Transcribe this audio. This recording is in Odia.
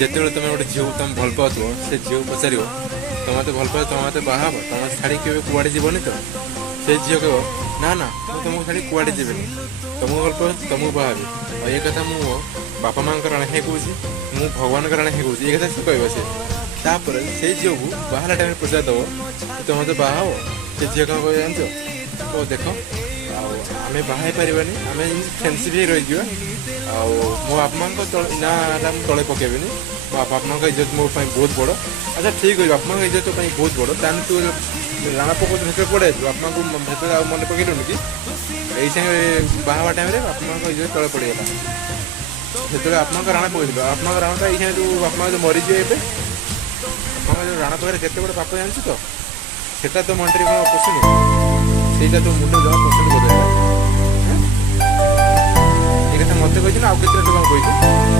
ଯେତେବେଳେ ତୁମେ ଗୋଟେ ଝିଅକୁ ତୁମେ ଭଲ ପାଉଥିବ ସେ ଝିଅକୁ ପଚାରିବ ତୁମେ ମୋତେ ଭଲ ପାଉଛ ତୁମେ ମୋତେ ବାହା ହେବ ତୁମେ ଛାଡ଼ି କେବେ କୁଆଡ଼େ ଯିବନି ତ ସେ ଝିଅ କହିବ ନା ନା ମୁଁ ତୁମକୁ ଛାଡ଼ି କୁଆଡ଼େ ଯିବିନି ତୁମକୁ ଭଲ ପାଉଛି ତୁମକୁ ବାହା ହେବି। ଆଉ ଏ କଥା ମୁଁ ବାପା ମାଆଙ୍କର ରାଣୀ କହୁଛି ମୁଁ ଭଗବାନଙ୍କର ରାଣୀ କହୁଛି ଏ କଥା ସେ କହିବ ସେ। ତାପରେ ସେଇ ଝିଅକୁ ବାହା ହେଲା ଟାଇମ୍ରେ ପଚାରିଦେବ ତୁମେ ମୋତେ ବାହା ହେବ ସେ ଝିଅ କ'ଣ କହିବ ଜାଣିଛ ଓ ଦେଖ ଆଉ ଆମେ ବାହା ହେଇପାରିବାନି ଆମେ ଫ୍ରେଣ୍ଡସିପ୍ ହେଇ ରହିଯିବା ଆଉ ମୋ ବାପା ମାଆଙ୍କ ନାଁଟା ମୁଁ ତଳେ ପକେଇବିନି ମୋ ବାପା ମାଆଙ୍କ ଇଜ୍ଜତ ମୋ ପାଇଁ ବହୁତ ବଡ଼। ଆଚ୍ଛା ଠିକ୍ ଅଛି ବାପା ମାଆଙ୍କ ଇଜ୍ଜତ ପାଇଁ ବହୁତ ବଡ଼ ତାହେଲେ ତୁ ରାଣା ପକଉଛୁ ସେତେବେଳେ ପଡ଼େ ବାପା ମାଆଙ୍କୁ ସେତେବେଳେ ଆଉ ମନେ ପକେଇଲୁନି କି ଏଇ ସାଙ୍ଗେ ବାହା ହେବା ଟାଇମ୍ରେ ବାପା ମାଆଙ୍କ ଇଜ୍ଜତ ତଳେ ପଡ଼ିଗଲା ସେତେବେଳେ ବାପା ମାଆଙ୍କ ରାଣା ପକେଇଥିଲ ବାପା ମାଆଙ୍କ ରାଣାଟା ଏଇ ସାଙ୍ଗେ ଯେଉଁ ବାପା ମାଆ ଯେଉଁ ମରିଯିବେ ଏବେ ବାପା ମାଆ ଯେଉଁ ରାଣା ପାଖରେ କେତେ ବଡ଼ ପାପ ଜାଣିଛୁ ତ ସେଟା ତ ମଣ୍ଡିରେ କ'ଣ ପଶୁନି ସେଇଟା ତ ମୁଣ୍ଡ ଜମା ପସନ୍ଦ କରିଦେଲା ଏ କଥା ମୋତେ କହିଛୁ ନା ଆଉ କେତେଟା ଟଙ୍କା କହିଛୁ।